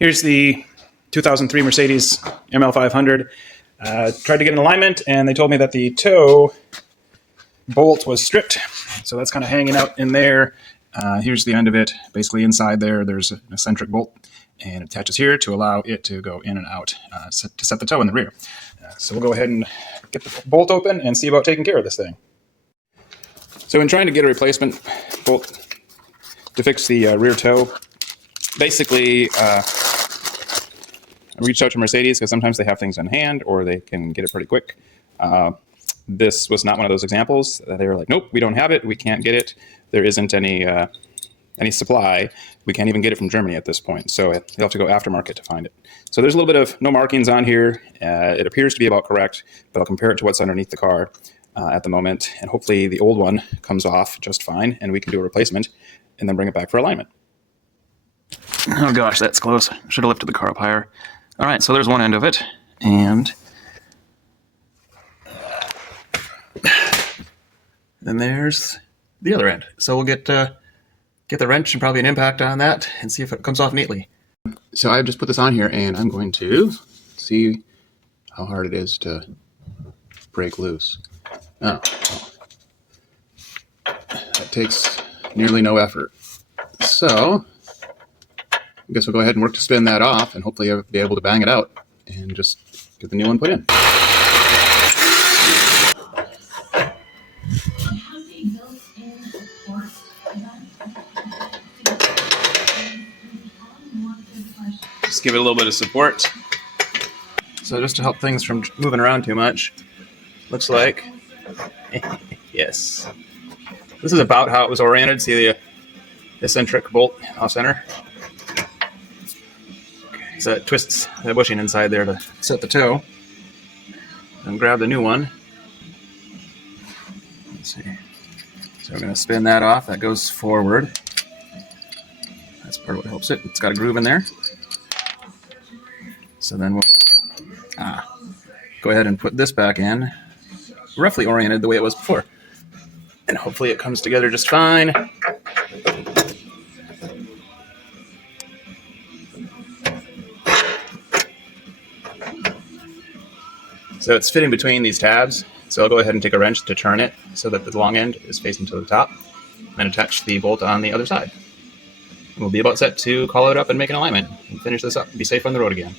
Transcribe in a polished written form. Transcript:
Here's the 2003 Mercedes ML500. Tried to get an alignment, and they told me that the toe bolt was stripped. So that's kind of hanging out in there. Here's the end of it. Basically inside there, there's an eccentric bolt, and it attaches here to allow it to go in and out to set the toe in the rear. So we'll go ahead and get the bolt open and see about taking care of this thing. So in trying to get a replacement bolt to fix the rear toe, basically I reached out to Mercedes because sometimes they have things on hand or they can get it pretty quick. This was not one of those examples. They were like, nope, we don't have it. We can't get it. There isn't any supply. We can't even get it from Germany at this point. So you'll have to go aftermarket to find it. So there's a little bit of no markings on here. It appears to be about correct, but I'll compare it to what's underneath the car at the moment. And hopefully the old one comes off just fine and we can do a replacement and then bring it back for alignment. Oh gosh, that's close. Should have lifted the car up higher. All right, so there's one end of it. And then there's the other end. So we'll get the wrench and probably an impact on that and see if it comes off neatly. So I've just put this on here and I'm going to see how hard it is to break loose. Oh, that takes nearly no effort. So I guess we'll go ahead and work to spin that off and hopefully I'll be able to bang it out and just get the new one put in. Just give it a little bit of support. So just to help things from moving around too much, looks like, yes. This is about how it was oriented. See the eccentric bolt off center? Okay, so it twists the bushing inside there to set the toe. And grab the new one. Let's see. So we're going to spin that off. That goes forward. That's part of what helps it. It's got a groove in there. So then we'll go ahead and put this back in, roughly oriented the way it was before. And hopefully it comes together just fine. So it's fitting between these tabs. So I'll go ahead and take a wrench to turn it so that the long end is facing to the top, and attach the bolt on the other side. And we'll be about set to call it up and make an alignment and finish this up and be safe on the road again.